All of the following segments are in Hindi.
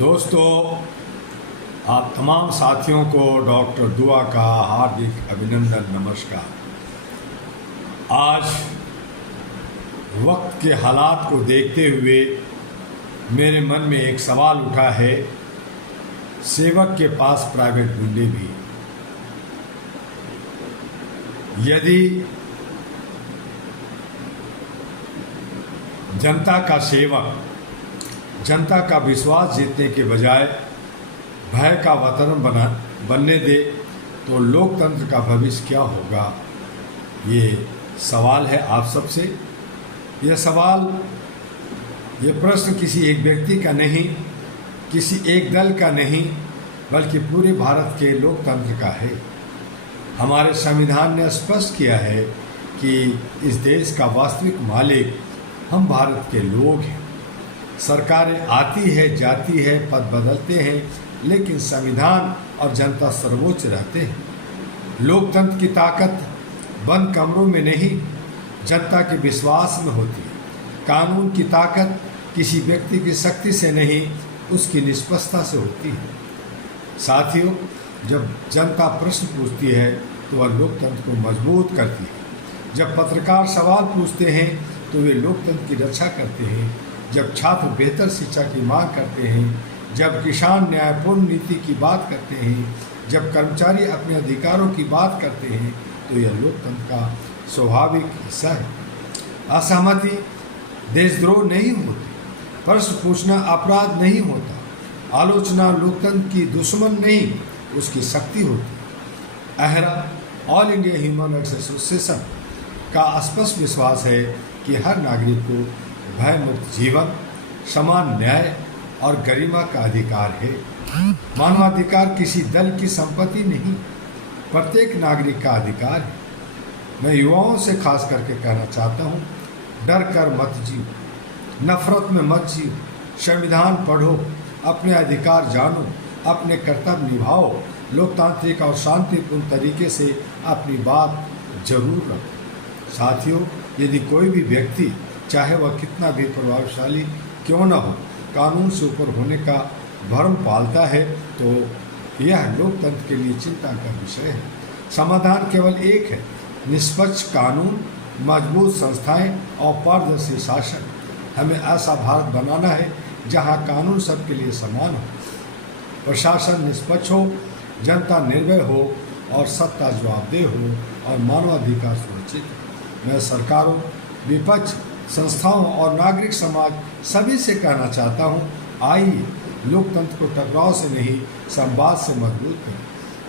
दोस्तों, आप तमाम साथियों को डॉक्टर दुआ का हार्दिक अभिनंदन, नमस्कार। आज वक्त के हालात को देखते हुए मेरे मन में एक सवाल उठा है, सेवक के पास प्राइवेट गुंडे भी। यदि जनता का सेवक जनता का विश्वास जीतने के बजाय भय का वातावरण बनने दे तो लोकतंत्र का भविष्य क्या होगा? ये सवाल है आप सबसे। ये प्रश्न किसी एक व्यक्ति का नहीं, किसी एक दल का नहीं, बल्कि पूरे भारत के लोकतंत्र का है। हमारे संविधान ने स्पष्ट किया है कि इस देश का वास्तविक मालिक हम भारत के लोग हैं। सरकारें आती है, जाती है, पद बदलते हैं, लेकिन संविधान और जनता सर्वोच्च रहते हैं। लोकतंत्र की ताकत बंद कमरों में नहीं, जनता के विश्वास में होती है। कानून की ताकत किसी व्यक्ति की शक्ति से नहीं, उसकी निष्पक्षता से होती है। साथियों, जब जनता प्रश्न पूछती है तो वह लोकतंत्र को मजबूत करती है। जब पत्रकार सवाल पूछते हैं तो वे लोकतंत्र की रक्षा करते हैं। जब छात्र बेहतर शिक्षा की मांग करते हैं, जब किसान न्यायपूर्ण नीति की बात करते हैं, जब कर्मचारी अपने अधिकारों की बात करते हैं, तो यह लोकतंत्र का स्वाभाविक हिस्सा है। असहमति देशद्रोह नहीं होती, प्रश्न पूछना अपराध नहीं होता, आलोचना लोकतंत्र की दुश्मन नहीं, उसकी शक्ति होती। AHRA all India human rights association का स्पष्ट विश्वास है कि हर नागरिक को भय मुक्त जीवन, समान न्याय और गरिमा का अधिकार है। मानवाधिकार किसी दल की संपत्ति नहीं, प्रत्येक नागरिक का अधिकार है। मैं युवाओं से खास करके कहना चाहता हूँ, डर कर मत जियो, नफरत में मत जियो, संविधान पढ़ो, अपने अधिकार जानो, अपने कर्तव्य निभाओ, लोकतांत्रिक और शांतिपूर्ण तरीके से अपनी बात जरूर रखो। साथियों, यदि कोई भी व्यक्ति, चाहे वह कितना भी प्रभावशाली क्यों न हो, कानून से ऊपर होने का भ्रम पालता है तो यह लोकतंत्र के लिए चिंता का विषय है। समाधान केवल एक है, निष्पक्ष कानून, मजबूत संस्थाएं और पारदर्शी शासन। हमें ऐसा भारत बनाना है जहां कानून सबके लिए समान हो, प्रशासन निष्पक्ष हो, जनता निर्भय हो और सत्ता जवाबदेह हो और मानवाधिकार सुरक्षित हो। मैं सरकारों, विपक्ष, संस्थाओं और नागरिक समाज सभी से कहना चाहता हूँ, आइए लोकतंत्र को टकराव से नहीं, संवाद से मजबूत करें।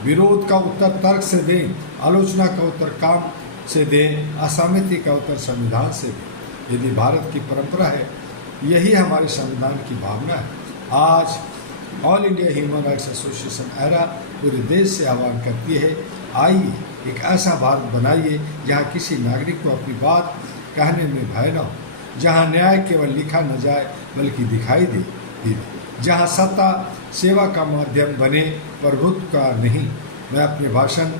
विरोध का उत्तर तर्क से दें, आलोचना का उत्तर काम से दें, असहमति का उत्तर संविधान से दें। यदि भारत की परंपरा है, यही हमारे संविधान की भावना है। आज all India human rights association AHRA पूरे देश से आह्वान करती है, आइए एक ऐसा भारत बनाइए जहाँ किसी नागरिक को अपनी बात कहने में भय न हो, जहाँ न्याय केवल लिखा न जाए बल्कि दिखाई दे, जहाँ सत्ता सेवा का माध्यम बने, प्रभुत्व का नहीं। मैं अपने भाषण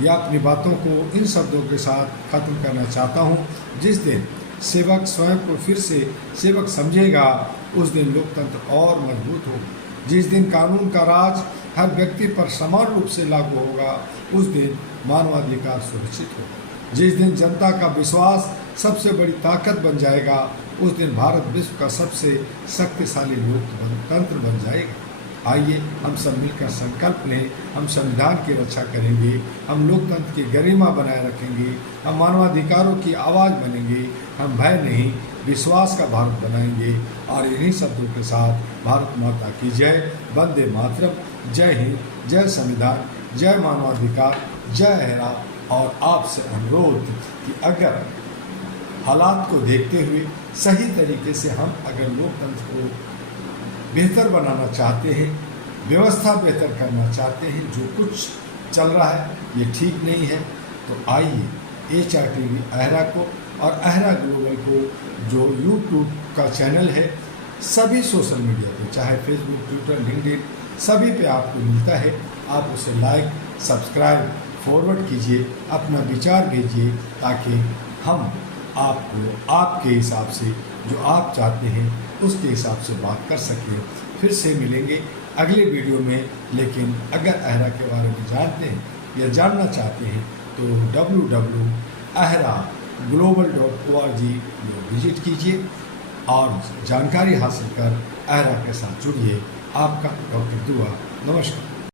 या अपनी बातों को इन शब्दों के साथ खत्म करना चाहता हूँ, जिस दिन सेवक स्वयं को फिर से सेवक समझेगा, उस दिन लोकतंत्र और मजबूत होगा। जिस दिन कानून का राज हर व्यक्ति पर समान रूप से लागू होगा, उस दिन मानवाधिकार सुरक्षित होगा। जिस दिन जनता का विश्वास सबसे बड़ी ताकत बन जाएगा, उस दिन भारत विश्व का सबसे शक्तिशाली लोकतंत्र बन जाएगा। आइए हम सब मिलकर संकल्प लें, हम संविधान की रक्षा करेंगे, हम लोकतंत्र की गरिमा बनाए रखेंगे, हम मानवाधिकारों की आवाज़ बनेंगे, हम भय नहीं विश्वास का भारत बनाएंगे। और इन्हीं शब्दों के साथ भारत माता की जय, वंदे मातरम, जय हिंद, जय संविधान, जय मानवाधिकार, जय अहरा। और आपसे अनुरोध कि अगर हालात को देखते हुए सही तरीके से हम अगर लोकतंत्र को बेहतर बनाना चाहते हैं, व्यवस्था बेहतर करना चाहते हैं, जो कुछ चल रहा है ये ठीक नहीं है, तो आइए HRTV अहरा को और अहरा ग्लोबल को, जो यूट्यूब का चैनल है, सभी सोशल मीडिया पे, चाहे फेसबुक, ट्विटर, लिंक्डइन, सभी पे आपको मिलता है। आप उसे लाइक, सब्सक्राइब, फॉरवर्ड कीजिए, अपना विचार भेजिए, ताकि हम आपको आपके हिसाब से जो आप चाहते हैं उसके हिसाब से बात कर सकें। फिर से मिलेंगे अगले वीडियो में। लेकिन अगर अहरा के बारे में जानते हैं या जानना चाहते हैं तो www.ahraglobal.org में विजिट कीजिए और जानकारी हासिल कर अहरा के साथ जुड़िए। आपका डॉक्टर दुआ। नमस्कार।